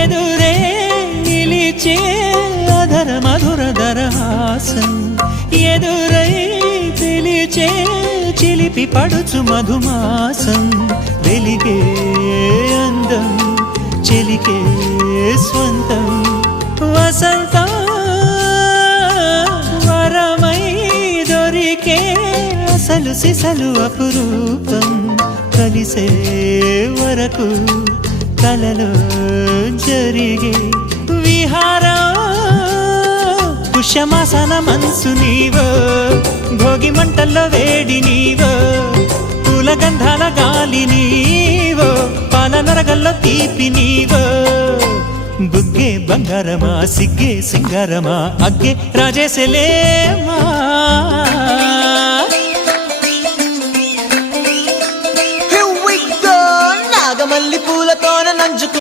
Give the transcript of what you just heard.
ఎదురే నిలిచే అధర మధుర దరహాసం ఎదురై పిలిచే చిలిపి పడుచు మధుమాసం వెలిగే అందం చెలికే స్వంతం వసంతం వరమై దొరికే అసలు సిసలు అపురూపం కలిసే వరకు కలలో జరిగే విహారం పుష్యమాసన మనసు నీవో భోగి మంటల్లో వేడి నీవో పూల గంధాల గాలి నీవో పాల నరగల్లో తీపి నీవో బుగ్గే బంగారమా సిగ్గే సింగారమా అగ్గే రాజేసలేమా